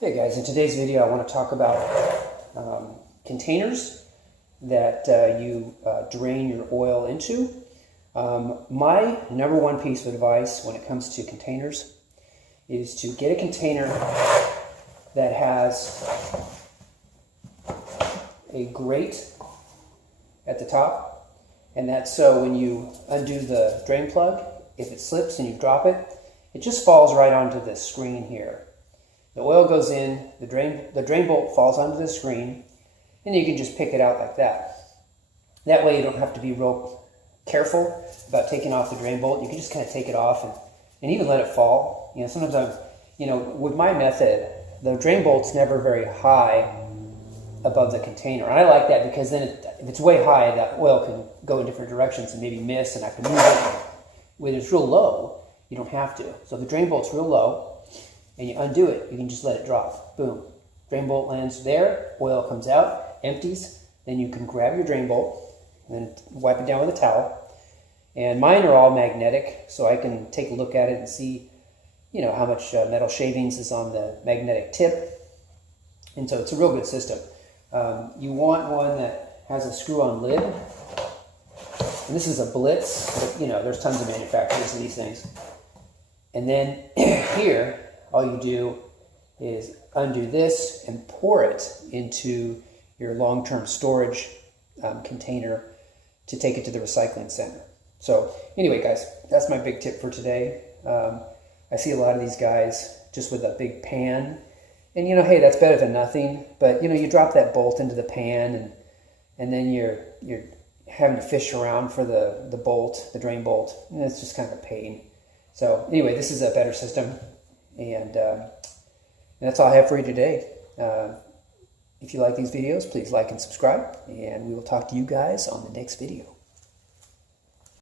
Hey guys, in today's video I want to talk about containers that you drain your oil into. My number one piece of advice when it comes to containers is to get a container that has a grate at the top, and that's so when you undo the drain plug, if it slips and you drop it, it just falls right onto this screen here. The oil goes in, the drain bolt falls onto the screen, and you can just pick it out like that. That way you don't have to be real careful about taking off the drain bolt. You can just kind of take it off and even let it fall. You know, sometimes with my method, the drain bolt's never very high above the container. And I like that because then if it's way high, that oil can go in different directions and maybe miss, and I can move it. When it's real low, you don't have to. So if the drain bolt's real low, and you undo it, you can just let it drop. Boom. Drain bolt lands there, oil comes out, empties, then you can grab your drain bolt and wipe it down with a towel. And mine are all magnetic, so I can take a look at it and see, how much metal shavings is on the magnetic tip. And so it's a real good system. You want one that has a screw-on lid. And this is a Blitz, but there's tons of manufacturers of these things. And then here, all you do is undo this and pour it into your long-term storage container to take it to the recycling center. So anyway, guys, that's my big tip for today. I see a lot of these guys just with a big pan, and hey, that's better than nothing. But you drop that bolt into the pan, and then you're having to fish around for the bolt, the drain bolt, and it's just kind of a pain. So anyway, this is a better system. And that's all I have for you today. If you like these videos, please like and subscribe, and we will talk to you guys on the next video.